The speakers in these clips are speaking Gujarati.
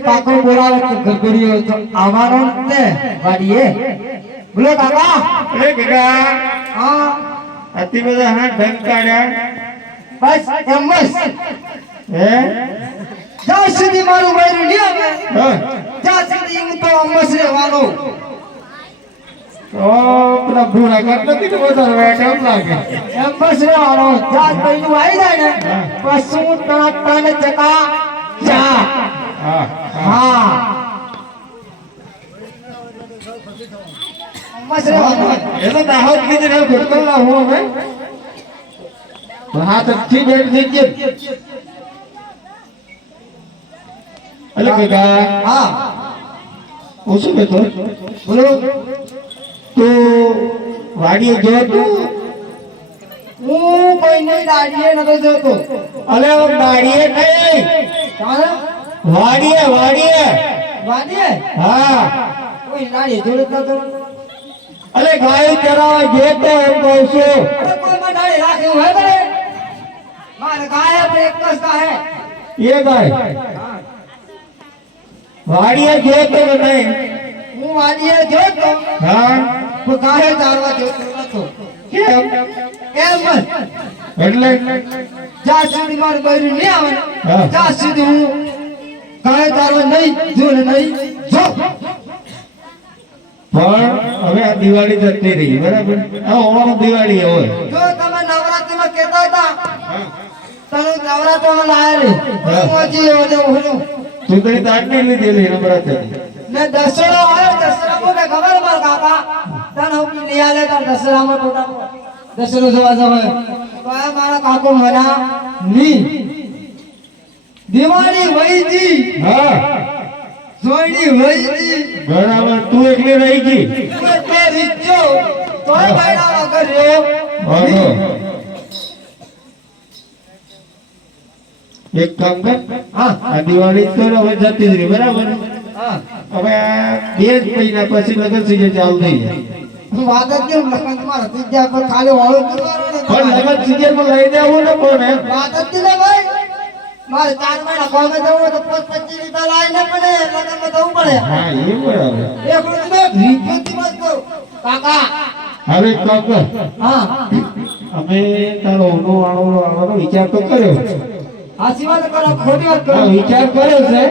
કાકો બોલાવે તો ગગડીઓ તો આવવાનો ને વાડીએ બોલો કાકા એ ગગા હા અતિ બધા હાથ ધન કાઢ્યા બસ એમ બસ હે જ્યાં સુધી મારું બૈરું નહીં આવે હા ત્યાં સુધી હું તો અમસ રહેવાનો તો પેલા ભૂરા કરતા નથી તો વધારે વેટ એમ લાગે એમ બસ રહેવાનો જ્યાં બૈરું આવી જાય ને બસ હું તને ચકા જા હા હા અમસ રહેવાનો એ તો દાહોદ કીધે ને ઘટકલ ના હું હવે હાથ अच्छी બેઠ થઈ ગઈ અલે ગગા હા હું શું કહેતો બોલો તો વાડીએ ગયો તો હું કોઈ નહીં દાડીએ નતો જતો અલે વાડીએ નહીં તારે વાડીએ વાડીએ વાડીએ હા કોઈ દાડીએ જોડે નતો અલે ગાય ચરાવા ગયો તો એમ કહું છું અરે કોઈ માં દાડી રાખે હું હે બરે મારે ગાય આપણે એક જ ગાય એ ગાય વાડીએ ગયો તો કે નહીં હું વાડીએ જોતો હા તો ગાય ચારવા જોતો નતો કેમ એમ બસ એટલે જ્યાં સુધી મારું બૈરું નહીં આવે ને હા. ત્યાં સુધી હું ગાય ચારવા નહીં જો ને નહીં જો પણ હવે આ દિવાળી જતી રહી બરાબર આ ઓણો દિવાળી હોય જો તમે નવરાત્રીમાં કહેતા હતા તને નવરાત્રીમાં લાયા હા. હું હજી ઓને ઓનો સુધરી તાટ નહીં લીધેલી નવરાત્રી ને દશેરો આવ્યો દશેરામાં કે ખબર માર કાકા તને હું લઈ આલે તાર દશેરામાં ટોટા દશેરો જોવા જવાય તો આ મારા કાકો મના ની દિવાળી વઈજી હા જોઈની વઈજી બરાબર તું એકલી રહી ગઈ તે રીચો તોય બાયડા કર્યો બરાબર એક કામ કર હા આ દિવાળી તો હવે જતી જ રહી બરાબર હા હવે આ 2 મહિના પછી લગ્ન સીઝન ચાલુ થઈ જાય હું વાત જ કેમ લખન તમારા ત્રીજા પર ખાલી વાળો કરવાનો પણ લગ્ન સીઝન માં લઈ દેવું ને કોને વાત જ ને ભાઈ મારે 4 મહિના કોમે જવું હોય તો 25 રૂપિયા લાવીને પડે લગનમાં જવું પડે હા એ બરાબર એક રૂપિયા રીતથી મત કહો કાકા હવે એક કામ કર હા અમે તારો ઓનો વાળો વિચાર તો કર્યો હાસી વાત કરો ખોટી વાત કરો હા, વિચાર કર્યો છે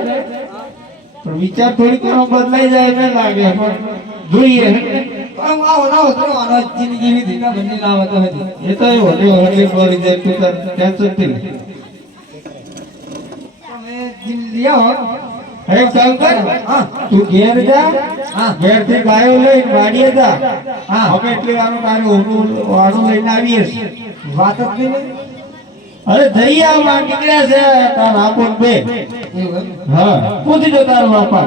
પણ વિચાર થોડીક ઘણો બદલાઈ જાય એને લાગે પણ જોઈએ આમ આવો ના હો તો આનો જિંદગી ની દીના બંને ના આવતો હતી એ તો એવું હજી વળી જાય તું તાર ટેન્શન થી તમે જિંદગી આવો હવે કામ કર હા તું ઘેર જા હા ઘેર થી ગાયો લઈને વાડીએ જા હા. અમે એટલી વાળું તારે ઓનું વાળું લઈને આવીએ છીએ વાત જ નહીં અરે જઈયામાં નીકળ્યા છે તાર આપો ને બે. એવું એમ? હા પૂછી દો તાર બાપા.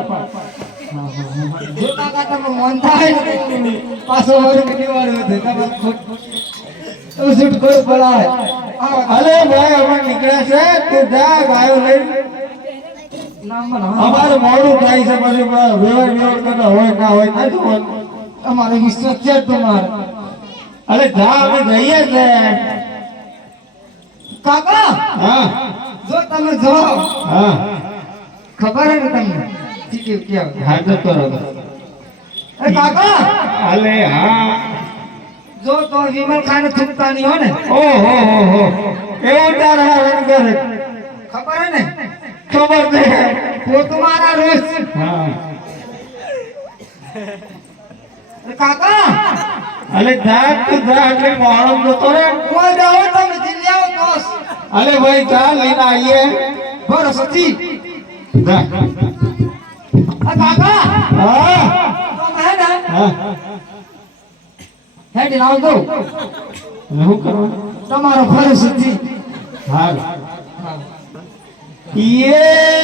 જો કાકા તમે મન થાય ને પાછો વળી નીકળવાનું હતું. તમે તો શૂટ કરો પડાય. અરે ભાઈ અમે નીકળ્યા છે તું જા ગાયો લઈ. ના મને અમારે મોડું થાય છે પછી વ્યવહાર કરતા હોય ના હોય ના જોવાનું. અમારો વિશ્વાસ છે તમારે. અરે જા અમે જઈએ છે. કાકા હા જો તમે જાઓ હા ખબર હે ને તમને ઠીક કેમ હા તો કરો. એ કાકા અલે હા જો તો વિમલ ખાને થૂકતા નહીં હો ને ઓહો હો હો એવું તારા રંગ કરે. ખબર હે ને ખબર છે. તો તમારા રોજ હા એ કાકા અલે જા તું જા એટલે મોડો જતો રે. કોઈ જાઓ તમે જલ્દી આવો દોસ્ત. અલે ભાઈ જા લઈને આવીએ. બરો સતી જા. આ કાકા હા તમે હે ને હા હેડી લાવ દો શું કરવાનું? તમારો ફરજ હતી. હા યે